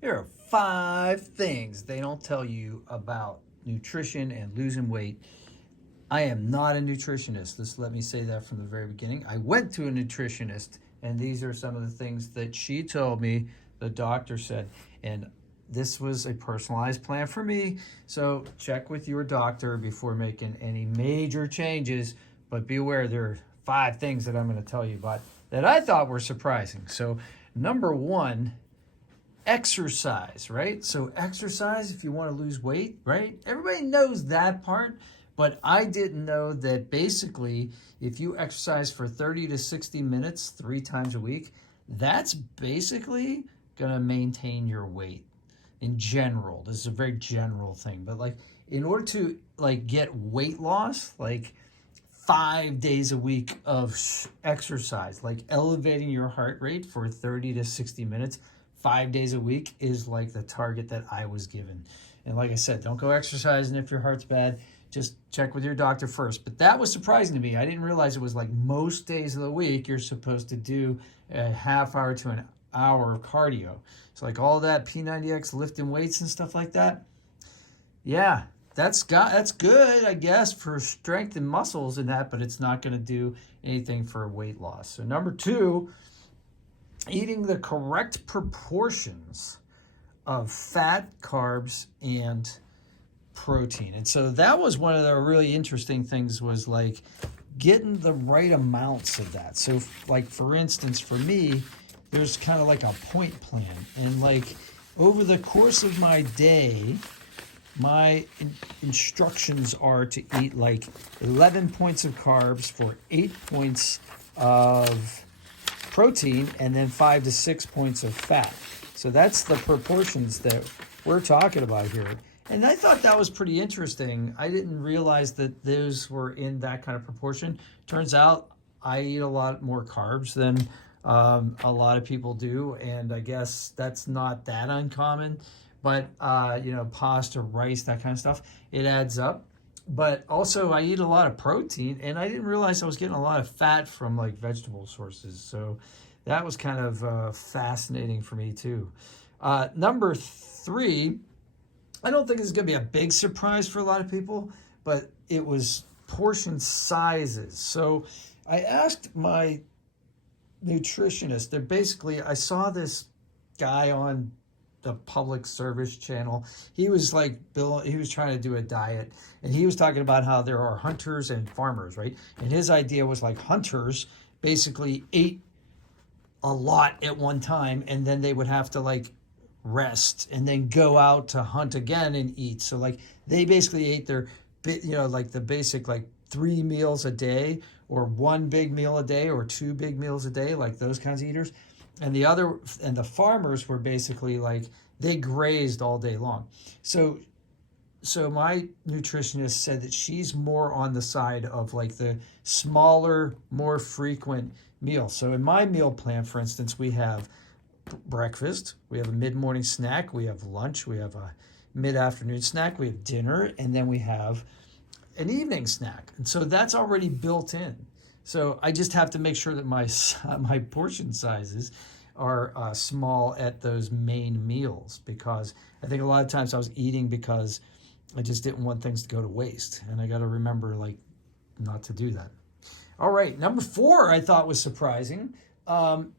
Here are 5 things they don't tell you about nutrition and losing weight. I am not a nutritionist. Let me say that from the very beginning. I went to a nutritionist, and these are some of the things that she told me, the doctor said. And this was a personalized plan for me. So check with your doctor before making any major changes. But be aware there are 5 things that I'm going to tell you about that I thought were surprising. So, number one, exercise, right? So exercise if you want to lose weight, right? Everybody knows that part, but I didn't know that basically if you exercise for 30 to 60 minutes 3 times a week, that's basically going to maintain your weight in general. This is a very general thing, but like in order to like get weight loss, like 5 days a week of exercise, like elevating your heart rate for 30 to 60 minutes 5 days a week is like the target that I was given. And like I said, don't go exercising if your heart's bad. Just check with your doctor first. But that was surprising to me. I didn't realize it was like most days of the week you're supposed to do a half hour to an hour of cardio. So like all that P90X lifting weights and stuff like that. Yeah, that's good, I guess, for strength and muscles and that, but it's not going to do anything for weight loss. So number 2, eating the correct proportions of fat, carbs, and protein. And so that was one of the really interesting things, was like getting the right amounts of that. So like for instance, for me, there's kind of like a point plan. And like over the course of my day, my instructions are to eat like 11 points of carbs for 8 points of protein and then 5 to 6 points of fat. So that's the proportions that we're talking about here. And I thought that was pretty interesting. I didn't realize that those were in that kind of proportion. Turns out I eat a lot more carbs than a lot of people do, and I guess that's not that uncommon. But pasta, rice, that kind of stuff, it adds up. But also I eat a lot of protein, and I didn't realize I was getting a lot of fat from like vegetable sources. So that was kind of fascinating for me too. Number 3, I don't think this is going to be a big surprise for a lot of people, but it was portion sizes. So I asked my nutritionist, I saw this guy on the public service channel. He was trying to do a diet, and he was talking about how there are hunters and farmers, right? And his idea was like hunters basically ate a lot at one time, and then they would have to like rest and then go out to hunt again and eat. So like they basically ate their like the basic like 3 meals a day, or 1 big meal a day, or 2 big meals a day, like those kinds of eaters. And the farmers were basically like they grazed all day long. So my nutritionist said that she's more on the side of like the smaller, more frequent meals. So in my meal plan, for instance, we have breakfast, we have a mid-morning snack, we have lunch, we have a mid-afternoon snack, we have dinner, and then we have an evening snack. And so that's already built in. So I just have to make sure that my portion sizes are small at those main meals, because I think a lot of times I was eating because I just didn't want things to go to waste. And I got to remember like not to do that. All right, number 4 I thought was surprising. I'm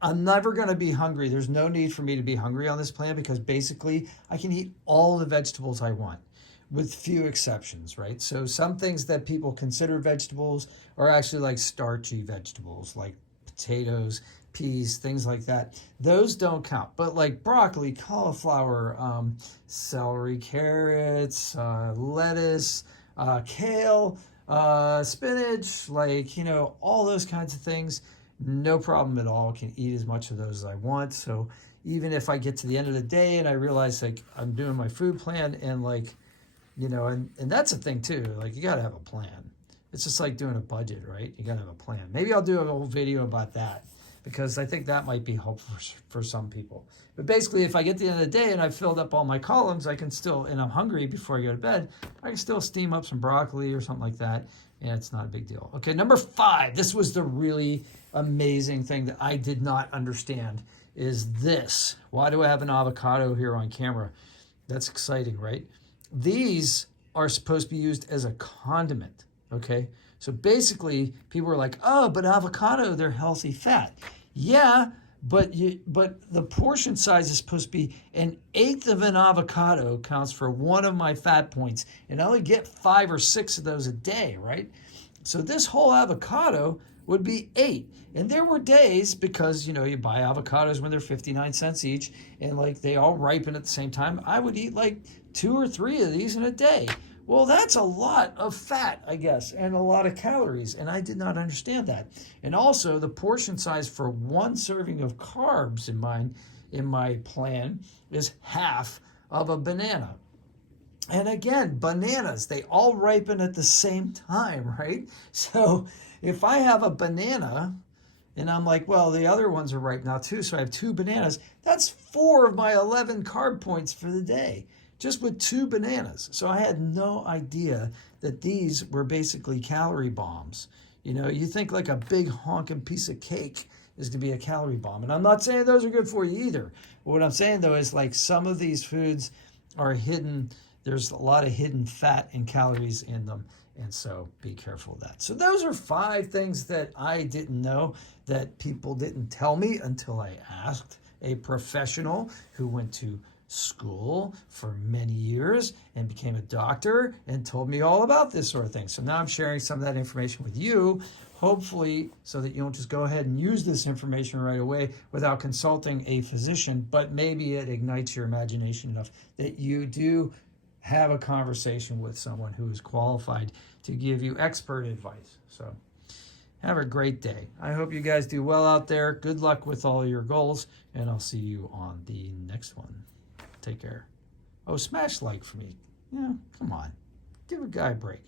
never going to be hungry. There's no need for me to be hungry on this plan, because basically I can eat all the vegetables I want, with few exceptions, right? So some things that people consider vegetables are actually like starchy vegetables, like potatoes, peas, things like that. Those don't count. But like broccoli, cauliflower, celery, carrots, lettuce, kale, spinach, like, all those kinds of things, no problem at all. Can eat as much of those as I want. So even if I get to the end of the day and I realize like I'm doing my food plan, and like, and that's a thing too, like you got to have a plan. It's just like doing a budget, right? You got to have a plan. Maybe I'll do a whole video about that, because I think that might be helpful for some people. But basically, if I get to the end of the day and I've filled up all my columns, I can still, and I'm hungry before I go to bed, I can still steam up some broccoli or something like that, and it's not a big deal. Okay, number 5, this was the really amazing thing that I did not understand. is this. Why do I have an avocado here on camera? That's exciting, right? These are supposed to be used as a condiment, okay? So basically, people are like, oh, but avocado, they're healthy fat. Yeah, but the portion size is supposed to be 1/8 of an avocado counts for one of my fat points, and I only get 5 or 6 of those a day, right? So this whole avocado would be 8. And there were days, because you buy avocados when they're 59 cents each, and like they all ripen at the same time, I would eat like 2 or 3 of these in a day. Well, that's a lot of fat, I guess, and a lot of calories, and I did not understand that. And also, the portion size for one serving of carbs in my plan is half of a banana. And again, bananas, they all ripen at the same time, right? So if I have a banana and I'm like, well, the other ones are ripe now too, so I have 2 bananas, that's 4 of my 11 carb points for the day, just with 2 bananas. So I had no idea that these were basically calorie bombs. You think like a big honking piece of cake is going to be a calorie bomb. And I'm not saying those are good for you either. But what I'm saying, though, is like some of these foods are hidden. There's a lot of hidden fat and calories in them. And so be careful of that. So those are 5 things that I didn't know, that people didn't tell me until I asked a professional who went to school for many years and became a doctor and told me all about this sort of thing. So now I'm sharing some of that information with you, hopefully so that you don't just go ahead and use this information right away without consulting a physician, but maybe it ignites your imagination enough that you do have a conversation with someone who is qualified to give you expert advice. So have a great day. I hope you guys do well out there. Good luck with all your goals, and I'll see you on the next one. Take care. Oh, smash like for me. Yeah, come on. Give a guy a break.